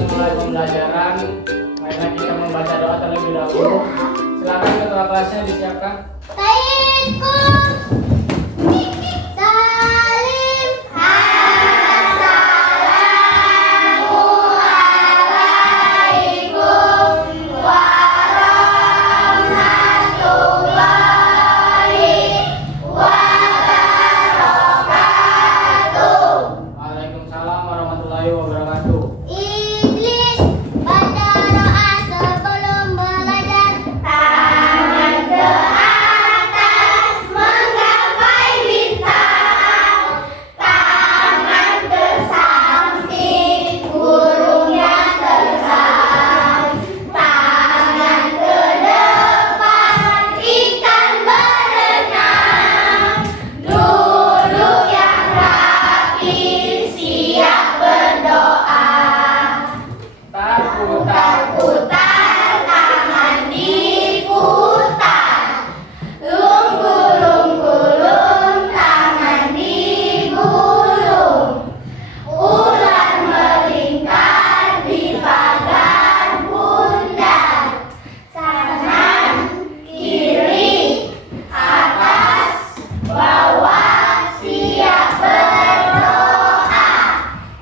memulai pembelajaran. Marilah kita membaca doa terlebih dahulu. Silakan ketua kelasnya disiapkan. Waalaikumsalam warahmatullahi wabarakatuh. Idris, baca doa sebelum belajar. Tangan ke atas menggapai bintang, tangan ke samping burungnya terbang, tangan ke depan ikan berenang, duduk yang rapi siap berdoa. Putar-putar tangan diputar, lunggu-lunggu tangan digulung, ular melingkar di pagar bundar, kanan kiri atas bawah siap berdoa.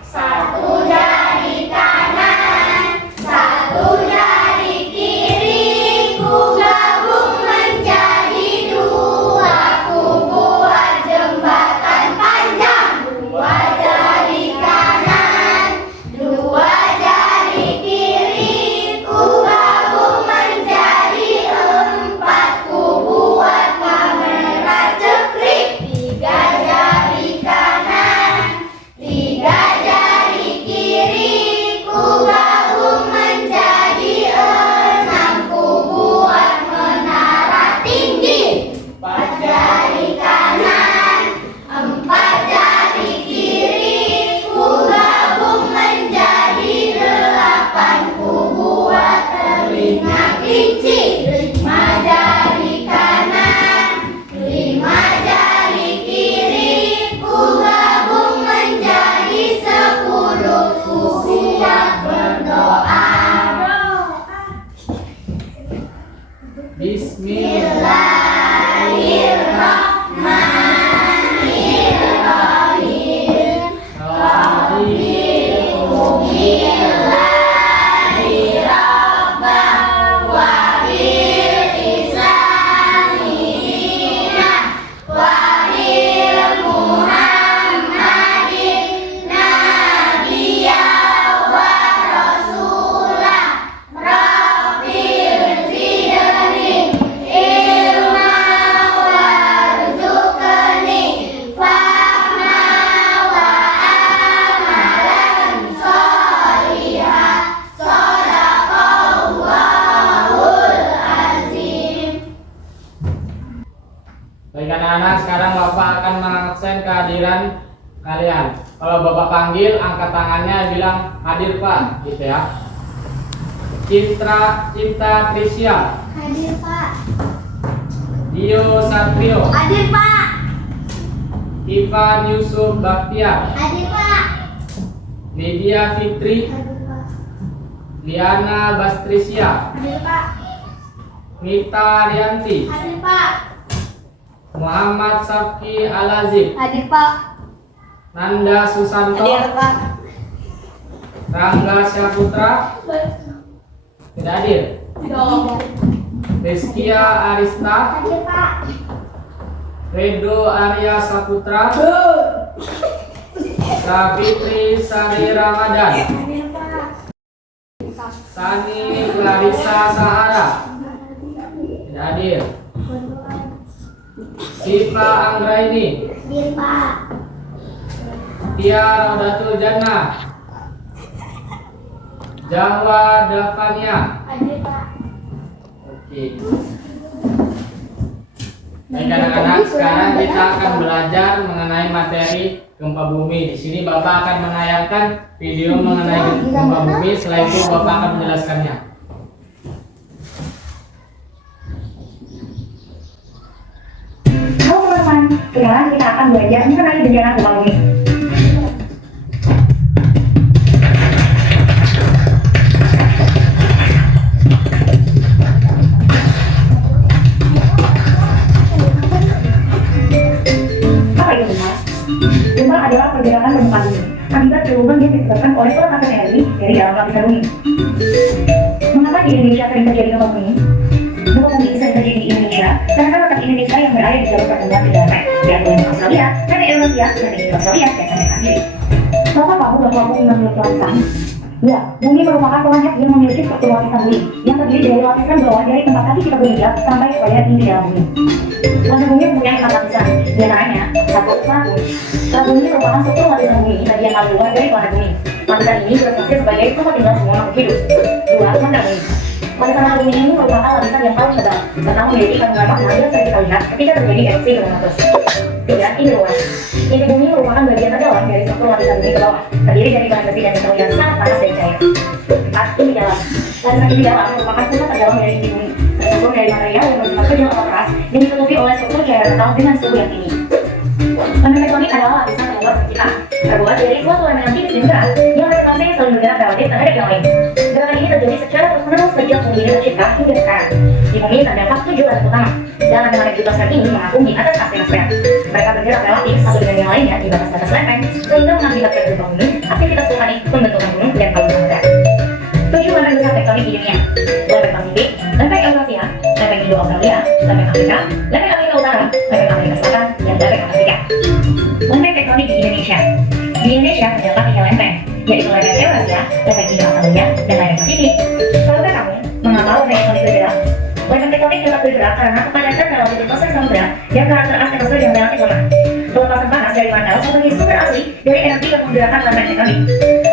Satu jari kanan, satu jari kiri, ku gabung menjadi dua, ku buat jembatan panjang. Dua jari kanan, dua jari kiri, ku gabung menjadi empat, ku buat kamera cekrik. Tiga jari kanan, tiga jari kiri, ku gabung menjadi enam, ku buat menara tinggi. Empat jari kanan, empat jari kiri, ku gabung menjadi delapan, ku buat telinga kelinci. Lima jari kanan, lima jari kiri, ku gabung menjadi sepuluh, ku siap berdoa. Bismillahirrahmanirrahim. Alhamdulillahi rabbah wa bil islamina wa bil muhammadin nabiyya wa rasulah. Rabbil zidni ilma warzuqni fahma wa amalan sholihan. Shadaqallahul azim. Baik anak-anak, sekarang Bapak akan mengaksen kehadiran kalian. Kalau Bapak panggil, angkat tangannya, bilang hadir Pak, gitu ya. Cinta Trisya, Hadir Pak. Dio Satrio, Hadir Pak. Ivan Yusuf Baktiar, Hadir Pak. Lydia Fitri, Hadir Pak. Liana Bastrisya, Hadir Pak. Mita Rianti, Hadir Pak. Muhammad Sabki Alazim, Hadir Pak. Nanda Susanto, Pak. Rangga Syaputra, tidak hadir. Rizkia Arista, Hadir Pak. Redo Arya Saputra, Savitri Sari Ramadan, Hadir Pak. Sani Clarissa Sahara, tidak hadir. Siva Anggraini, Hadir Pak. Tia Rodatul Jannah, Jawa Davania. Hadir Pak. Oke. Baik anak-anak, sekarang kita akan belajar mengenai materi gempa bumi. Di sini Bapak akan menayangkan video mengenai gempa bumi. Setelah itu Bapak akan menjelaskannya. Halo teman-teman, sekarang kita akan belajar mengenai bencana gempa bumi. disebabkan oleh pelepasan energi dari dalam lapisan bumi. Mengapa di Indonesia sering terjadi gempa bumi? Gempa bumi sering terjadi di Indonesia karena letak Indonesia yang berada di jalur pertemuan kedalaman yaitu benua Australia, benua Eurasia, dan benua Australia dan benua Pasifik. Tahukah kamu bahwa bumi memiliki lapisan? Ya, bumi merupakan planet yang memiliki struktur lapisan bumi yang terdiri dari lapisan bawah dari tempat kaki kita berpijak sampai kepada inti dalam bumi. Planet bumi mempunyai 4 lapisan, di antaranya 1. Planet bumi. Planet bumi merupakan struktur lapisan bumi bagian paling luar dari planet bumi. Lapisan ini berfungsi sebagai tempat tinggal semua makhluk hidup. 2. Mantel bumi. Lapisan mantel bumi ini merupakan lapisan yang paling tebal, serta memiliki kandungan magma yang sering kita lihat ketika terjadi erupsi gunung meletus. 3. Inti luar. Inti bumi merupakan bagian terdalam dari struktur lapisan bumi ke bawah, terdiri dari bahan besi dan metal yang sangat panas dan cair. 4. Inti dalam. Lapisan inti dalam merupakan pusat terdalam dari inti bumi, tersusun dari material yang bersifat kecil atau keras yang ditutupi oleh struktur cairan metal dengan suhu yang tinggi. Elemen tektonik adalah lapisan terluar percikan, terbuat dari suatu elemen tipis dan keras yang masing-masing saling bergerak relatif terhadap yang lain. Gerakan ini terjadi secara terus-menerus sejak bumi ini tercipta hingga sekarang. Di bumi terdapat 7 atom utama, dan elemen hidrosfer ini mengapung di atas atmosfer. Mereka bergerak relatif satu dengan yang lainnya di batas-batas lempeng, sehingga mengakibatkan gempa bumi, aktivitas vulkanik, pembentukan gunung, dan palu samudera. 7 lempeng besar tektonik di dunia: lempeng Pasifik, lempeng Eurasia, lempeng Indo-Australia, lempeng Afrika, lempeng Amerika Utara, lempeng Amerika Selatan, dan lempeng Antartika. Lempeng tektonik di Indonesia. Di Indonesia terdapat 3 lempeng, yaitu lempeng Eurasia, lempeng Indo-Australia, dan lempeng Pasifik. Tahukah kamu mengapa lempeng tektonik bergerak? Lempeng tektonik dapat bergerak karena kepadatan dalam litosfer samudera dan karakter atmosfer yang relatif lemah. Pelepasan panas dari mantel sebagai sumber asli dari energi yang menggerakkan lempeng tektonik.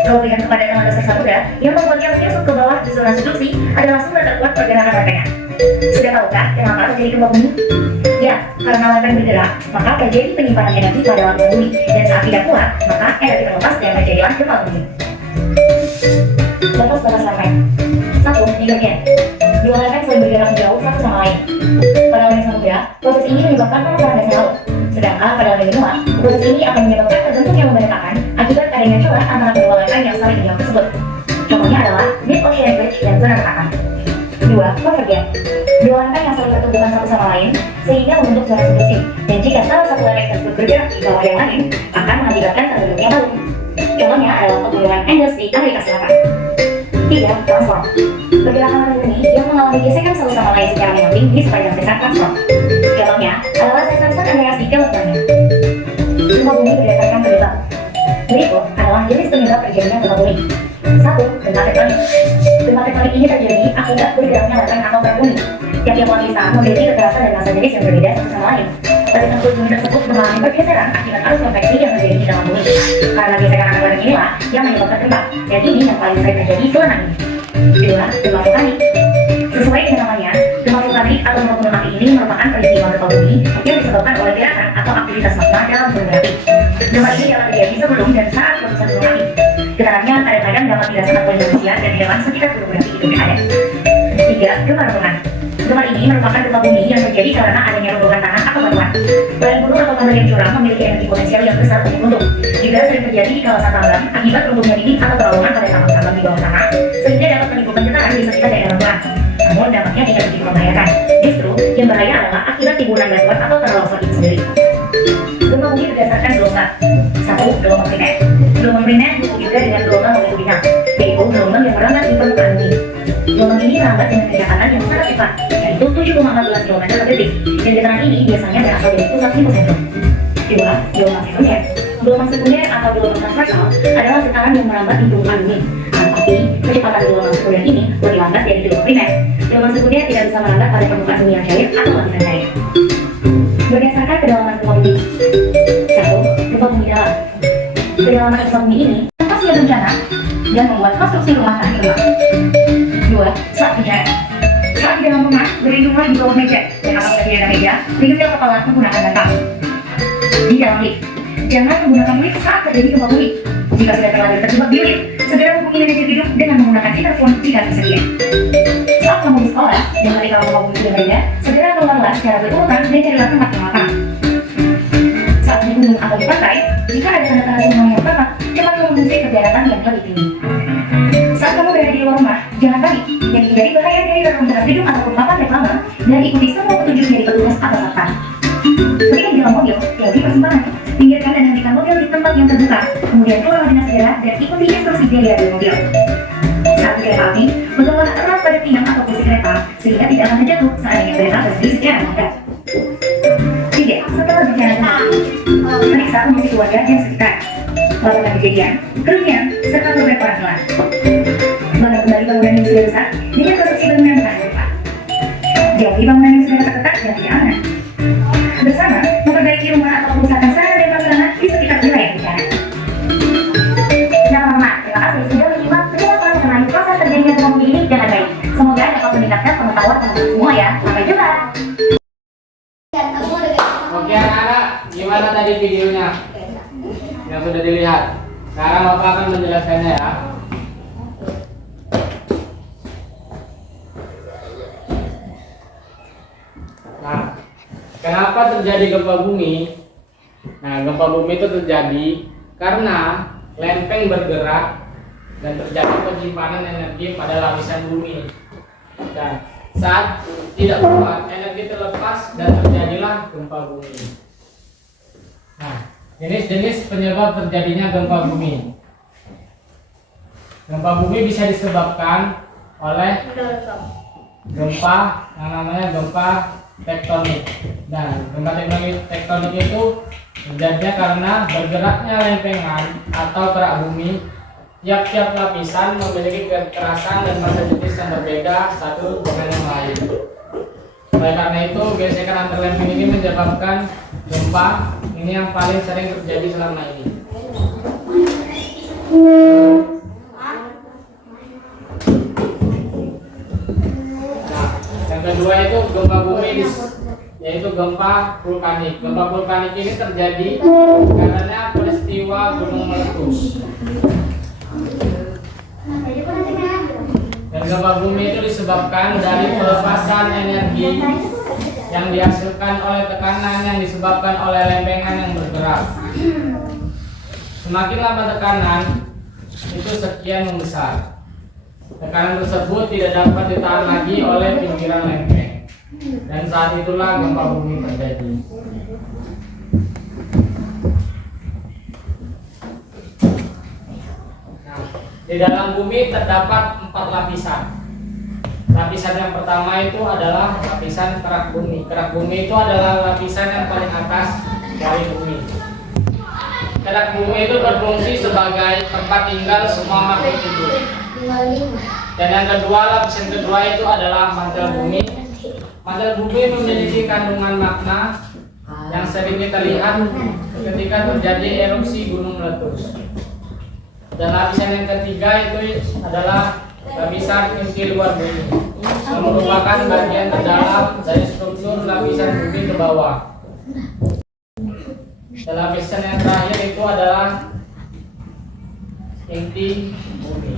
Kelebihan kepadatan litosfer samudera yang membuatnya menyusup ke bawah di zona subduksi adalah sumber terkuat pergerakan lempengnya. Sudah tahukah kenapa terjadi gempa bumi? Ya, karena lempeng bergerak, maka terjadi penyimpanan energi pada lapisan bumi, dan saat tidak kuat, maka energi terlepas dan terjadilah gempa bumi. Batas-batas lempeng. 1. Divergen. 2 lempeng saling bergerak jauh satu sama lain. Pada lempeng samudera, proses ini menyebabkan pemekaran dasar laut. Sedangkan pada lempeng benua, proses ini akan menyebabkan terbentuknya membenetakan akibat adanya celah antara kedua lempeng yang saling jauh tersebut. Contohnya adalah mid-ocean ridge dan zona retakan. 2. Konvergen. 2 lempeng yang saling bertumbukan satu sama lain sehingga membentuk zona subduksi, dan jika salah satu lempeng tersebut bergerak di bawah yang lain, akan mengakibatkan terbentuknya palu. Contohnya adalah pegunungan Andes di Amerika Selatan. 3. Transform. Pergerakan lempeng bumi yang mengalami gesekan satu sama lain secara menyamping di sepanjang sesar transform. Contohnya adalah sesar San Andreas di California. Gempa bumi berdasarkan penyebab. Berikut adalah jenis penyebab terjadinya gempa bumi. 1. Gempa tektonik. Gempa tektonik ini terjadi akibat bergeraknya lempeng atau kerak bumi. Tiap-tiap lapisan memiliki kekerasan dan massa jenis yang berbeda satu sama lain. Lapisan kulit bumi tersebut mengalami pergeseran akibat arus konveksi yang terjadi di dalam bumi. Karena gesekan antar lempeng inilah yang menyebabkan gempa, dan ini yang paling sering terjadi selama ini. 2. Gempa vulkanik. Sesuai dengan namanya, gempa vulkanik atau gempa gunung api ini merupakan peristiwa gempa bumi yang disebabkan oleh gerakan atau aktivitas magma dalam gunung berapi. Gempa ini dapat terjadi sebelum dan saat letusan gunung api. Getarannya kadang-kadang dapat dirasakan oleh manusia dan hewan sekitar gunung berapi itu berada. 3. Gempa rumbukan. Gempa ini merupakan gempa bumi yang terjadi karena adanya rumbukan tanah atau batuan. Lereng gunung atau tanah yang curam memiliki energi potensial yang besar untuk runtuh. Juga sering terjadi di kawasan tambang akibat runtuhnya bibit atau terowongan pada tambang-tambang di bawah tanah, sehingga dapat menimbulkan getaran di sekitar daerah rumbukan. Namun dampaknya tidak begitu membahayakan. Justru yang bahaya adalah akibat timbunan batuan atau tanah longsor itu sendiri. Gempa bumi berdasarkan gelombang. 1. Gelombang primer. Gelombang primer disebut juga dengan gelombang longitudinal, yaitu gelombang yang merambat di permukaan bumi. Gelombang ini merambat dengan kecepatan yang sangat cepat, yaitu 7,14 km per detik, dan getaran ini biasanya berasal dari pusat hipocentrum. 2. Gelombang sekunder. Gelombang sekunder atau gelombang transversal adalah getaran yang merambat di permukaan bumi. Tapi kecepatan gelombang sekunder ini lebih lambat dari gelombang primer. Gelombang sekunder tidak bisa merambat pada permukaan bumi yang cair atau lapisan cair. Berdasarkan kedalaman gempa bumi. 1. Gempa bumi dalam. Kedalaman gempa bumi ini tanpa siap bencana dan membuat konstruksi rumah tahan gempa. 2. Saat bencana. Saat di dalam rumah, berlindunglah di bawah meja, dan apabila tidak ada meja, lindungilah kepala menggunakan bantal. Di dalam lift. Jangan menggunakan lift saat terjadi gempa bumi. Jika sudah terlanjur terjebak di lift, segera hubungi manajer gedung dengan menggunakan interfon jika tersedia. Saat kamu di sekolah dan ketika gempa bumi sudah berada, segera keluarlah secara berurutan dan carilah tempat yang lapang. Saat di gunung atau di pantai, jika ada tanda-tanda tsunami yang pertama, cepat mengungsi ke daratan yang lebih tinggi. Saat kamu berada di luar rumah, jangan panik dan hindari bahaya dari reruntuhan gedung ataupun papan reklame, dan ikuti semua petunjuk dari petugas atau satpam. Ketika di dalam mobil, jauhi persimpangan. Pinggirkan dan hentikan mobil di tempat yang terbuka. Kemudian keluarlah dengan segera dan ikuti instruksi dari radio mobil. Saat di kereta api, begitulah erat pada tiang atau kursi kereta sehingga tidak akan terjatuh seandainya kereta berdiri secara menghadap. 3. Setelah perjalanan, periksa kondisi keluarga dan sekitar. Lakukan kejadian, kerugian, serta beberapa orang hilang. Bangun kembali bangunan yang sudah rusak dengan konstruksi bangunan tahan gempa. Jauhi bangunan yang sudah retak dan tidak aman. Bersama, memperbaiki rumah atau perusahaan sarana dan prasarana di sekitar wilayah bencana. Teman-teman, terima kasih sudah menyimak penjelasan mengenai proses terjadinya gempa bumi ini dengan baik. Semoga dapat meningkatkan pengetahuan teman-teman semua ya. Sampai jumpa. Oke anak-anak, gimana tadi videonya yang sudah dilihat? Sekarang Bapak akan menjelaskannya ya. Nah, kenapa terjadi gempa bumi? Nah, gempa bumi itu terjadi karena lempeng bergerak dan terjadi penyimpanan energi pada lapisan bumi. Dan saat tidak kuat, energi terlepas dan terjadilah gempa bumi. Nah, jenis-jenis penyebab terjadinya gempa bumi. Gempa bumi bisa disebabkan oleh gempa yang namanya gempa tektonik. Dan gempa tektonik itu terjadinya karena bergeraknya lempengan atau kerak bumi. Tiap-tiap lapisan memiliki kekerasan dan massa jenis yang berbeda satu dengan yang lain. Oleh karena itu, gesekan antar lempeng ini menyebabkan gempa. Ini yang paling sering terjadi selama ini. Nah, yang kedua itu gempa bumi, yaitu gempa vulkanik. Gempa vulkanik ini terjadi karena peristiwa gunung meletus. Dan gempa bumi itu disebabkan dari pelepasan energi yang dihasilkan oleh tekanan yang disebabkan oleh lempengan yang bergerak. Semakin lama tekanan itu sekian membesar. Tekanan tersebut tidak dapat ditahan lagi oleh pinggiran lempeng. Dan saat itulah gempa bumi terjadi. Di dalam bumi terdapat 4 lapisan. Lapisan yang pertama itu adalah lapisan kerak bumi. Kerak bumi itu adalah lapisan yang paling atas dari bumi. Kerak bumi itu berfungsi sebagai tempat tinggal semua makhluk hidup. Dan yang kedua, lapisan kedua itu adalah mantel bumi. Mantel bumi memiliki kandungan makna yang sering kita lihat ketika terjadi erupsi gunung meletus. Dan lapisan yang ketiga itu adalah lapisan inti luar bumi, yang merupakan bagian terdalam dari struktur lapisan bumi ke bawah. Dan lapisan yang terakhir itu adalah inti bumi.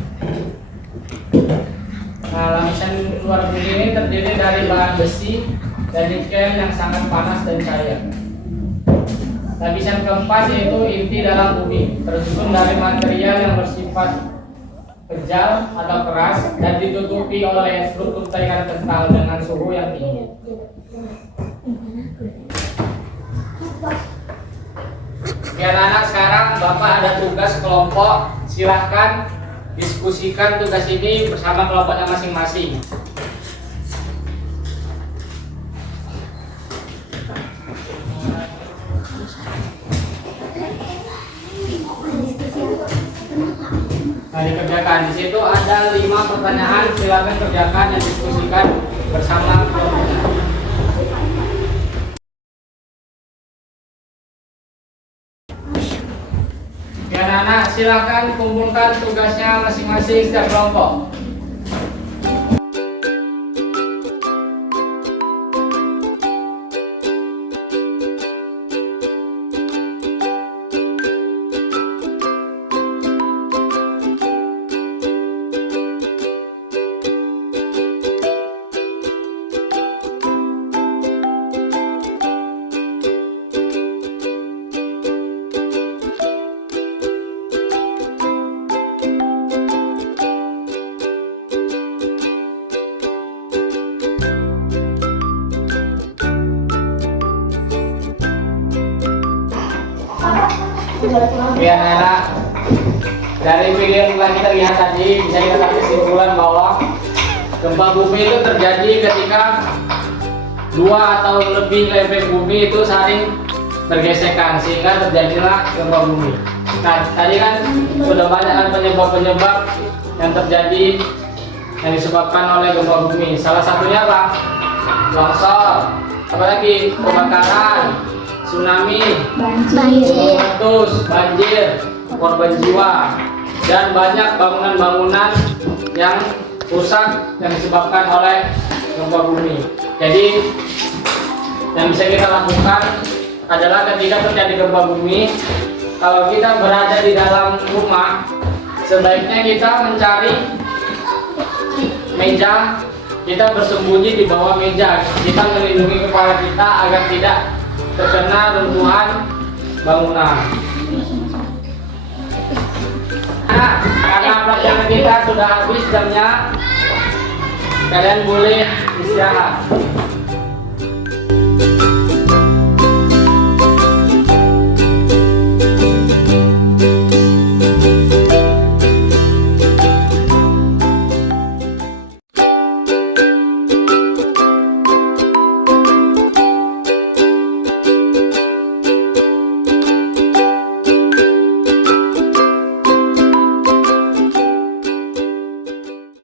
Nah, lapisan luar bumi ini terdiri dari bahan besi dan nikel yang sangat panas dan cair. Lapisan keempat yaitu inti dalam bumi, tersusun dari material yang bersifat kejal atau keras dan ditutupi oleh struktur taikan kental dengan suhu yang tinggi. Biar anak sekarang Bapak ada tugas kelompok, silahkan diskusikan tugas ini bersama kelompoknya masing-masing. Nah, dikerjakan di situ ada 5 pertanyaan, silakan kerjakan dan diskusikan bersama kelompoknya. Ya anak-anak, silakan kumpulkan tugasnya masing-masing setiap kelompok. Oke anak-anak, dari video yang telah kita lihat tadi bisa kita tarik kesimpulan bahwa gempa bumi itu terjadi ketika dua atau lebih lempeng bumi itu saling bergesekan sehingga terjadilah gempa bumi. Nah, tadi kan sudah banyak kan penyebab-penyebab yang terjadi yang disebabkan oleh gempa bumi. Salah satunya apa? Longsor, apalagi kebakaran, tsunami, gunung meletus, banjir, korban jiwa, dan banyak bangunan-bangunan yang rusak yang disebabkan oleh gempa bumi. Jadi yang bisa kita lakukan adalah ketika terjadi gempa bumi, kalau kita berada di dalam rumah, sebaiknya kita mencari meja, kita bersembunyi di bawah meja, kita melindungi kepala kita agar tidak terkena runtuhan bangunan. Nah, karena pelajaran kita sudah habis jamnya, kalian boleh istirahat.